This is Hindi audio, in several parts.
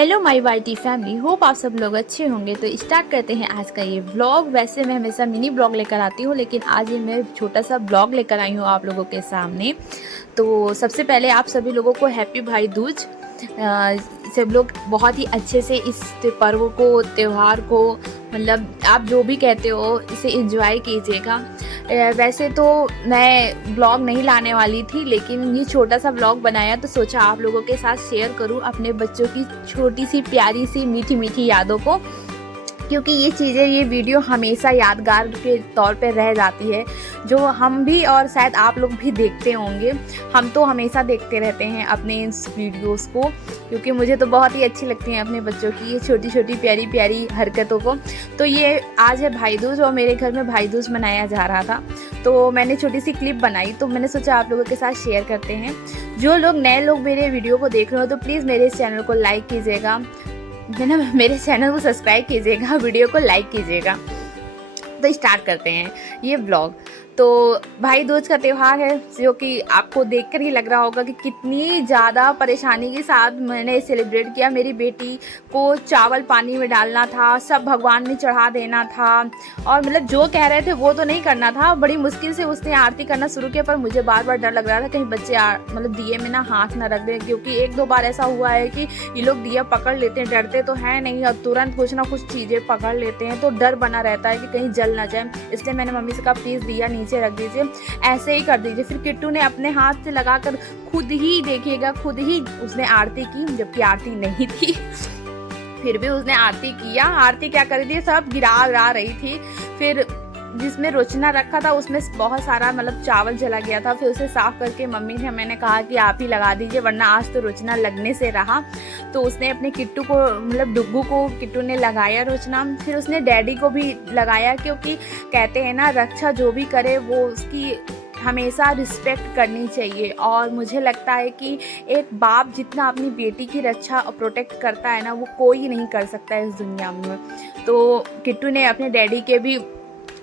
Hello my YT family, hope आप सब लोग अच्छे होंगे। तो स्टार्ट करते हैं आज का ये व्लॉग। वैसे मैं हमेशा मिनी ब्लॉग लेकर आती हूँ, लेकिन आज ये मैं छोटा सा ब्लॉग लेकर आई हूँ आप लोगों के सामने। तो सबसे पहले आप सभी लोगों को हैप्पी भाई दूज। सब लोग बहुत ही अच्छे से इस पर्व को, त्यौहार को, मतलब आप जो भी कहते हो, इसे एंजॉय कीजिएगा। वैसे तो मैं ब्लॉग नहीं लाने वाली थी, लेकिन ये छोटा सा ब्लॉग बनाया तो सोचा आप लोगों के साथ शेयर करूं अपने बच्चों की छोटी सी प्यारी सी मीठी मीठी यादों को, क्योंकि ये चीज़ें, ये वीडियो हमेशा यादगार के तौर पे रह जाती है, जो हम भी और शायद आप लोग भी देखते होंगे। हम तो हमेशा देखते रहते हैं अपने इस वीडियोस को, क्योंकि मुझे तो बहुत ही अच्छी लगती हैं अपने बच्चों की ये छोटी छोटी प्यारी प्यारी हरकतों को। तो ये आज है भाई दूज और मेरे घर में भाई दूज मनाया जा रहा था, तो मैंने छोटी सी क्लिप बनाई, तो मैंने सोचा आप लोगों के साथ शेयर करते हैं। जो लोग नए लोग मेरे वीडियो को देख रहे हो तो प्लीज़ मेरे इस चैनल को लाइक कीजिएगा, मेरे चैनल को सब्सक्राइब कीजिएगा, वीडियो को लाइक कीजिएगा। तो स्टार्ट करते हैं ये व्लॉग। तो भाई दूज का त्यौहार है, जो कि आपको देखकर ही लग रहा होगा कि कितनी ज़्यादा परेशानी के साथ मैंने सेलिब्रेट किया। मेरी बेटी को चावल पानी में डालना था, सब भगवान में चढ़ा देना था, और मतलब जो कह रहे थे वो तो नहीं करना था। बड़ी मुश्किल से उसने आरती करना शुरू किया, पर मुझे बार बार डर लग रहा था कहीं बच्चे मतलब दिए में ना हाथ ना रख दें, क्योंकि एक दो बार ऐसा हुआ है कि ये लोग दिया पकड़ लेते हैं, डरते तो है नहीं और तुरंत कुछ ना कुछ चीज़ें पकड़ लेते हैं, तो डर बना रहता है कि कहीं जल ना जाए। इसलिए मैंने मम्मी से कहा प्लीज़ दिया नीचे रख दीजिए, ऐसे ही कर दीजिए। फिर किट्टू ने अपने हाथ से लगाकर खुद ही, देखिएगा, खुद ही उसने आरती की, जबकि आरती नहीं थी। फिर भी उसने आरती किया। आरती क्या कर रही थी, सब गिरा रही थी। फिर जिसमें रोचना रखा था उसमें बहुत सारा मतलब चावल जला गया था। फिर उसे साफ करके मम्मी ने, मैंने कहा कि आप ही लगा दीजिए, वरना आज तो रोचना लगने से रहा। तो उसने अपने किट्टू को, मतलब डुग्गू को, किट्टू ने लगाया रोचना। फिर उसने डैडी को भी लगाया, क्योंकि कहते हैं ना, रक्षा जो भी करे वो उसकी हमेशा रिस्पेक्ट करनी चाहिए। और मुझे लगता है कि एक बाप जितना अपनी बेटी की रक्षा और प्रोटेक्ट करता है ना, वो कोई नहीं कर सकता है इस दुनिया में। तो किट्टू ने अपने डैडी के भी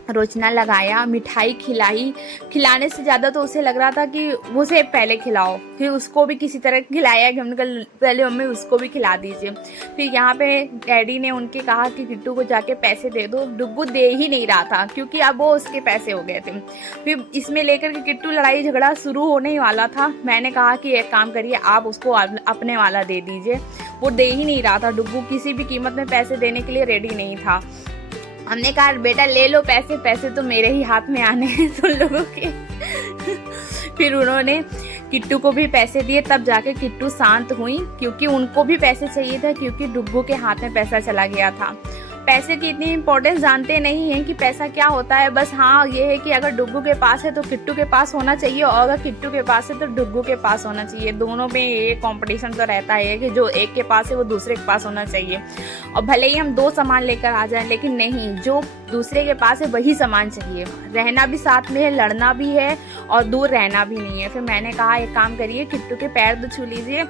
रोचना लगाया, मिठाई खिलाई। खिलाने से ज़्यादा तो उसे लग रहा था कि उसे पहले खिलाओ, फिर उसको भी किसी तरह खिलाया कि हमने कहा पहले मम्मी उसको भी खिला दीजिए। फिर यहाँ पे डैडी ने उनके कहा कि किट्टू को जाके पैसे दे दो। डुग्गू दे ही नहीं रहा था, क्योंकि अब वो उसके पैसे हो गए थे। फिर इसमें लेकर के किट्टू लड़ाई झगड़ा शुरू होने ही वाला था। मैंने कहा कि एक काम करिए, आप उसको अपने वाला दे दीजिए। वो दे ही नहीं रहा था, डुग्गू किसी भी कीमत में पैसे देने के लिए रेडी नहीं था। हमने कहा बेटा ले लो पैसे, पैसे तो मेरे ही हाथ में आने हैं तुम लोगों के। फिर उन्होंने किट्टू को भी पैसे दिए, तब जाके किट्टू शांत हुई, क्योंकि उनको भी पैसे चाहिए था, क्योंकि डुग्गू के हाथ में पैसा चला गया था। पैसे की इतनी इंपॉर्टेंस जानते नहीं हैं कि पैसा क्या होता है। बस हाँ ये है कि अगर डुग्गू के पास है तो किट्टू के पास होना चाहिए, और अगर किट्टू के पास है तो डुग्गू के पास होना चाहिए। दोनों में ये कंपटीशन तो रहता है कि जो एक के पास है वो दूसरे के पास होना चाहिए। और भले ही हम दो सामान लेकर आ जाएं, लेकिन नहीं, जो दूसरे के पास है वही सामान चाहिए। रहना भी साथ में है, लड़ना भी है, और दूर रहना भी नहीं है। फिर मैंने कहा एक काम करिए, किट्टू के पैर तो छू लीजिए,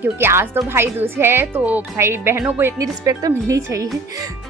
क्योंकि आज तो भाई दूज है, तो भाई बहनों को इतनी रिस्पेक्ट तो मिलनी चाहिए।